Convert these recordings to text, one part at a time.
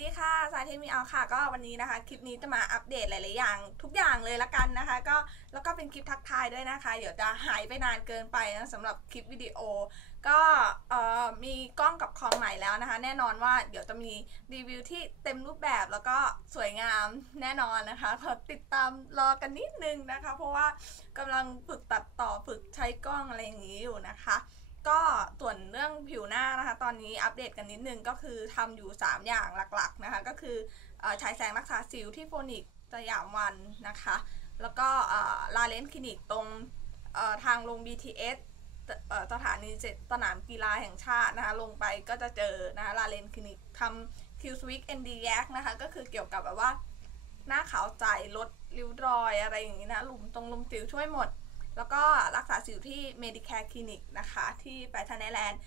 ดีค่ะ สายเทคมีเอาค่ะ ก็วันนี้นะคะ คลิปนี้จะมาอัปเดตหลาย ๆ อย่าง ทุกอย่างเลยละกันนะคะ ก็แล้วก็เป็นคลิปทักทายด้วยนะคะ เดี๋ยวจะหายไปนานเกินไปนะสำหรับคลิปวิดีโอ ก็มีกล้องกับคอมใหม่แล้วนะคะ แน่นอนว่าเดี๋ยวจะมีรีวิวที่เต็มรูปแบบแล้วก็สวยงามแน่นอนนะคะขอติดตามรอกันนิดนึงนะคะ เพราะว่ากำลังฝึกตัดต่อฝึกใช้กล้องอะไรอย่างนี้อยู่นะคะ อนนี้อัปเดตกันนิดนึงก็คือทำอยู่ 3 อย่างหลักๆนะคะ ก็คือฉายแสงรักษาสิวที่โฟนิกสยามวันนะคะ แล้วก็ลาเลนคลินิกตรงทางลง BTS เอ่อสถานีเจสนามกีฬาแห่งชาตินะคะ ลงไปก็จะเจอนะคะลาเลนคลินิกทำ Q Switch ND Yak นะคะ ก็คือเกี่ยวกับแบบว่าหน้าขาวใจลดริ้วรอยอะไรอย่างนี้นะหลุมตรงลุมสิวช่วยหมด แล้วก็รักษาสิวที่ Medicare Clinic นะคะ ที่ไปทนแลนด์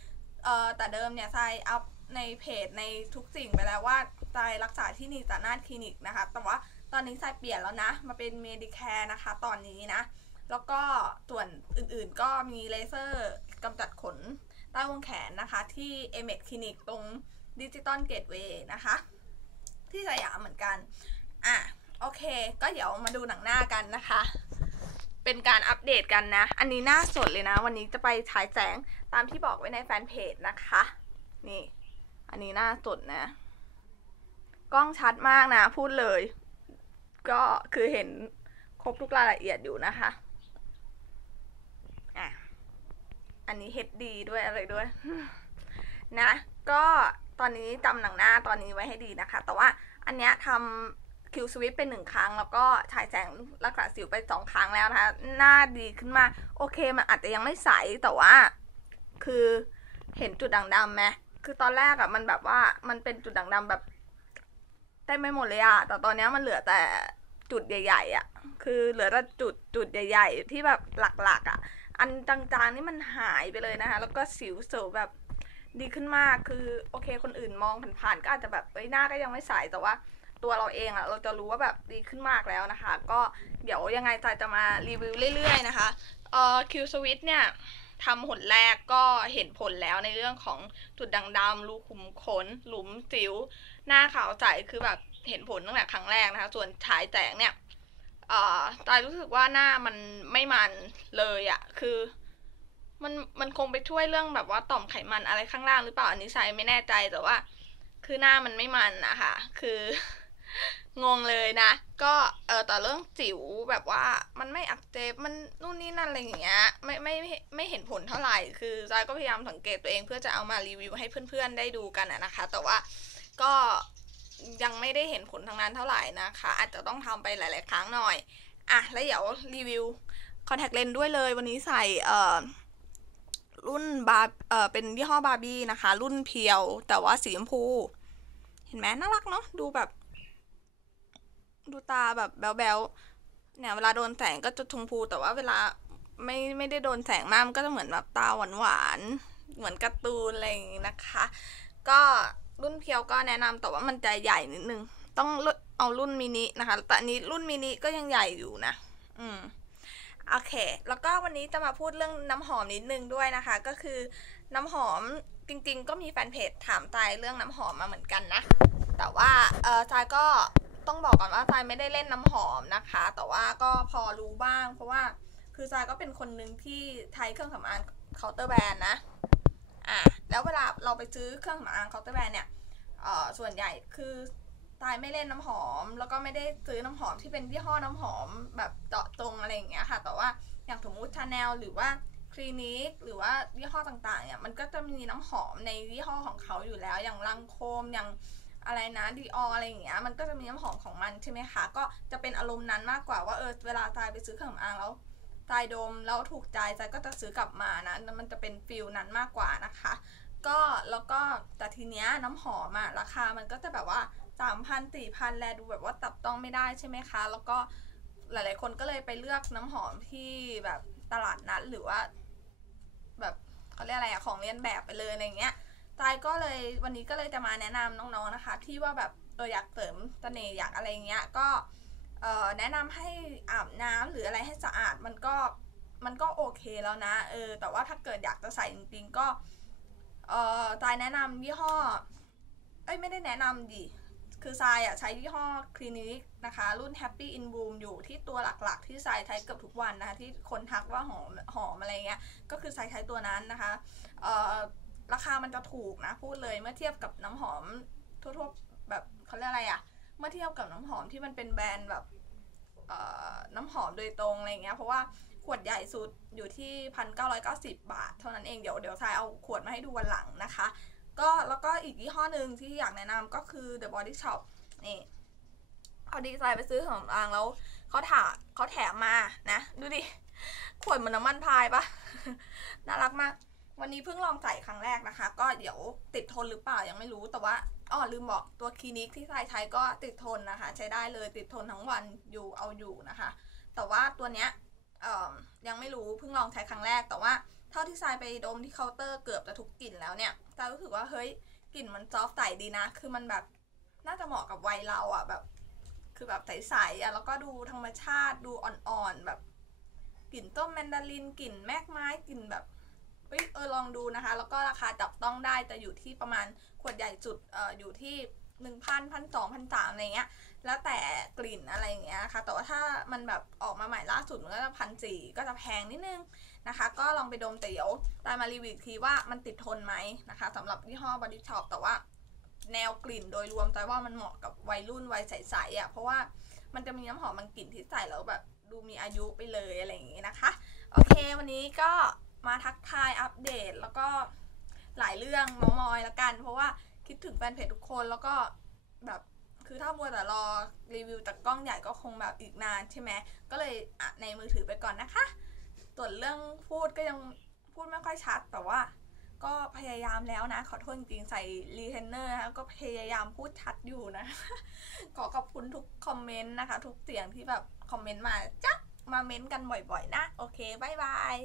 เอ่อแต่เดิมเนี่ยทรายอัพในเพจในทุกสิ่งไปแล้วว่าทรายรักษาที่นิตานาถคลินิกนะคะ แต่ว่าตอนนี้ทรายเปลี่ยนแล้วนะ มาเป็น Medicare นะคะ ตอนนี้นะ แล้วก็ส่วนอื่นๆก็มีเลเซอร์กำจัดขนใต้วงแขนนะคะ ที่ e m e t Clinic ตรงดิจิตอลเกตเวย์นะคะ ที่สยามเหมือนกัน อะ โอเค ก็เดี๋ยวมาดูหนังหน้ากันนะคะ เป็นการอัปเดตกันนะ อันนี้หน้าสดเลยนะ วันนี้จะไปฉายแสงตามที่บอกไว้ในแฟนเพจนะคะ นี่ อันนี้หน้าสดนะ กล้องชัดมากนะ พูดเลย ก็คือเห็นครบทุกรายละเอียดอยู่นะคะอะอันนี้ HD ด้วยอะไรด้วย นะ ก็ตอนนี้จำหนังหน้าตอนนี้ไว้ให้ดีนะคะ แต่ว่าอันเนี้ยทำ คิวสวิปเป็นหนึ่งครั้ง แล้วก็ฉายแสงรักษาสิวไปสองครั้งแล้วนะคะ หน้าดีขึ้นมา โอเคมันอาจจะยังไม่ใส แต่ว่า คือเห็นจุดด่างดำไหมคือตอนแรกอะมันแบบว่ามันเป็นจุดด่างดำแบบเต็มไปหมดเลยอะแต่ตอนเนี้ยมันเหลือแต่จุดใหญ่ๆอะคือเหลือแต่จุดจุดใหญ่ ๆ ที่แบบหลักๆอะอันจางๆนี่มันหายไปเลยนะคะ แล้วก็สิวเสิวแบบดีขึ้นมาก คือโอเคคนอื่นมองผ่านๆก็อาจจะแบบเอ้ยหน้าก็ยังไม่ใสแต่ว่า ตัวเราเองอะเราจะรู้ว่าแบบดีขึ้นมากแล้วนะคะ ก็เดี๋ยวยังไงจะจะมารีวิวเรื่อยๆนะคะเอ่อคิวสวิตเนี่ยทำหนแรกก็เห็นผลแล้วในเรื่องของจุดด่างดำรูขุมขน หลุมสิว หน้าขาวใสคือแบบเห็นผลตั้งแต่ครั้งแรกนะคะ ส่วนฉายแสงเนี่ยเอ่อตายรู้สึกว่าหน้ามันไม่มันเลยอะคือ มันมันคงไปช่วยเรื่องแบบว่าต่อมไขมันอะไรข้างล่างหรือเปล่าอันนี้ใช้ไม่แน่ใจแต่ว่า คือหน้ามันไม่มันนะคะคือ งงเลยนะ ก็เออแต่เรื่องจิ๋วแบบว่ามันไม่อักเสบมันนู่นนี่นั่นอะไรอย่างเงี้ยไม่ไม่ไม่ไม่เห็นผลเท่าไหร่ คือจอยก็พยายามสังเกตตัวเองเพื่อจะเอามารีวิวให้เพื่อนๆได้ดูกันนะคะ แต่ว่าก็ยังไม่ได้เห็นผลทางนั้นเท่าไหร่นะคะ อาจจะต้องทำไปหลาย ๆ ครั้งหน่อย อะ แล้วเดี๋ยวรีวิวคอนแทคเลนส์ด้วยเลย วันนี้ใส่เอ่อรุ่นบาเอ่อเป็นยี่ห้อบาร์บี้นะคะ รุ่นเพียว แต่ว่าสีชมพู เห็นไหมน่ารักเนาะดูแบบ ดูตาแบบแบ๊วๆเนี่ยเวลาโดนแสงก็จะชมพูแต่ว่าเวลาไม่ไม่ได้โดนแสงมากมันก็จะเหมือนแบบตาหวานๆเหมือนการ์ตูนอะไรอย่างงี้นะคะ ก็รุ่นเพียวก็แนะนำแต่ว่ามันจะใหญ่นิดนึง ต้องเอารุ่นมินินะคะ แต่อันนี้รุ่นมินิก็ยังใหญ่อยู่นะ อืมโอเค แล้วก็วันนี้จะมาพูดเรื่องน้ำหอมนิดนึงด้วยนะคะ ก็คือน้ำหอมจริง ๆ ก็มีแฟนเพจถามตายเรื่องน้ำหอมมาเหมือนกันนะ แต่ว่าเออทรายก็ ต้องบอกก่อนว่าทรายไม่ได้เล่นน้ำหอมนะคะ แต่ว่าก็พอรู้บ้าง เพราะว่าคือทรายก็เป็นคนหนึ่งที่ใช้เครื่องสำอางเคาน์เตอร์แบรนด์นะอะแล้วเวลาเราไปซื้อเครื่องสำอางเคาน์เตอร์แบรนด์เนี่ยเอ่อส่วนใหญ่คือทรายไม่เล่นน้ำหอม แล้วก็ไม่ได้ซื้อน้ำหอมที่เป็นยี่ห้อน้ำหอมแบบเจาะจงอะไรอย่างเงี้ยค่ะ แต่ว่าอย่างสมมติชาแนลหรือว่าคลินิกหรือว่ายี่ห้อต่างๆเนี่ยมันก็จะมีน้ำหอมในยี่ห้อของเขาอยู่แล้ว อย่างลังโคมอย่าง อะไรนะดีอออะไรอย่างเงี้ยมันก็จะมีน้ำหอมของมันใช่ไหมคะ ก็จะเป็นอารมณ์นั้นมากกว่าว่าเออเวลาทรายไปซื้อเครื่องสำอางแล้วทรายดมแล้วถูกใจทรายก็จะซื้อกลับมานะมันจะเป็นฟิลนั้นมากกว่านะคะ ก็แล้วก็แต่ทีเนี้ยน้ำหอมอะราคามันก็จะแบบว่าสามพันสี่พันแลดูแบบว่าตับต้องไม่ได้ใช่ไหมคะ แล้วก็หลาย ๆ คนก็เลยไปเลือกน้ำหอมที่แบบตลาดนัดหรือว่า แบบเขาเรียกอะไรอะของเลียนแบบไปเลยอะไรเงี้ย ตายก็เลยวันนี้ก็เลยจะมาแนะนำน้องๆนะคะ ที่ว่าแบบเอออยากเสริมเสน่ห์อยากอะไรเงี้ยก็เออแนะนำให้อาบน้ำหรืออะไรให้สะอาดมันก็มันก็โอเคแล้วนะเออแต่ว่าถ้าเกิดอยากจะใส่จริงๆก็เออตายแนะนำยี่ห้อเอ้ยไม่ได้แนะนำดิคือทรายอะใช้ยี่ห้อคลินิกนะคะ รุ่น Happy in Bloom อยู่ที่ตัวหลักๆ ที่ทรายใช้เกือบทุกวันนะคะที่คนทักว่าหอมหอมอะไรเงี้ยก็คือทรายใช้ตัวนั้นนะคะเอ่อ ราคามันจะถูกนะพูดเลยเมื่อเทียบกับน้ำหอมทั่วๆแบบเขาเรียกอะไรอะเมื่อเทียบกับน้ำหอมที่มันเป็นแบรนด์แบบเอ่อน้ำหอมโดยตรงอะไรเงี้ยเพราะว่าขวดใหญ่สุดอยู่ที่พันเก้าร้อยเก้าสิบบาท เท่านั้นเองเดี๋ยวเดี๋ยวทรายเอาขวดมาให้ดูวันหลังนะคะ ก็แล้วก็อีกยี่ห้อหนึ่งที่อยากแนะนำก็คือ The Body Shop นี่เอาดีไซน์ไปซื้อของรางแล้วเขาถาเขาแถมมานะ ดูดิ ขวดเหมือนน้ำมันพายปะน่ารักมาก วันนี้เพิ่งลองใส่ครั้งแรกนะคะ ก็เดี๋ยวติดทนหรือเปล่ายังไม่รู้แต่ว่าอ๋อลืมบอกตัวคลินิกที่ใส่ใช้ก็ติดทนนะคะ ใช้ได้เลยติดทนทั้งวันอยู่เอาอยู่นะคะ แต่ว่าตัวเนี้ยยังไม่รู้เพิ่งลองใช้ครั้งแรก แต่ว่าเท่าที่ทรายไปดมที่เคาน์เตอร์เกือบจะทุกกลิ่นแล้วเนี่ยทรายรู้สึกว่าเฮ้ยกลิ่นมันซอฟต์ใสดีนะ คือมันแบบน่าจะเหมาะกับวัยเราอะแบบ คือแบบใสๆอะแล้วก็ดูธรรมชาติดูอ่อนๆแบบกลิ่นต้มแมนดารินกลิ่นแมกไม้กลิ่นแบบ เฮ้ยเออลองดูนะคะ แล้วก็ราคาจับต้องได้จะอยู่ที่ประมาณขวดใหญ่จุดเอ่ออยู่ที่หนึ่งพันพันสองพันสามอะไรเงี้ย แล้วแต่กลิ่นอะไรอย่างเงี้ยนะคะแต่ว่าถ้ามันแบบออกมาใหม่ล่าสุดมันก็จะพันสี่ก็จะแพงนิดนึงนะคะ ก็ลองไปดมแต่เดี๋ยวตายมารีวิวอีกทีว่ามันติดทนไหมนะคะสำหรับยี่ห้อบอดี้ช็อปแต่ว่าแนวกลิ่นโดยรวมใจว่ามันเหมาะกับวัยรุ่นวัยใสๆอะเพราะว่ามันจะมีน้ำหอมบางกลิ่นที่ใส่แล้วแบบดูมีอายุไปเลยอะไรอย่างงี้นะคะ โอเค วันนี้ก็ มาทักทายอัปเดต แล้วก็หลายเรื่องมามอยละกัน เพราะว่าคิดถึงแฟนเพจทุกคนแล้วก็แบบคือถ้ามัวแต่รอรีวิวจากกล้องใหญ่ก็คงแบบอีกนานใช่ไหมก็เลยอะในมือถือไปก่อนนะคะส่วนเรื่องพูดก็ยังพูดไม่ค่อยชัดแต่ว่า ก็พยายามแล้วนะ ขอโทษจริงใส่รีเทนเนอร์นะก็พยายามพูดชัดอยู่นะ ขอขอบคุณทุกคอมเมนต์นะคะ ทุกเสียงที่แบบคอมเมนต์มาจ้ะมาเม้นต์กันบ่อยๆ นะ โอเคบายบาย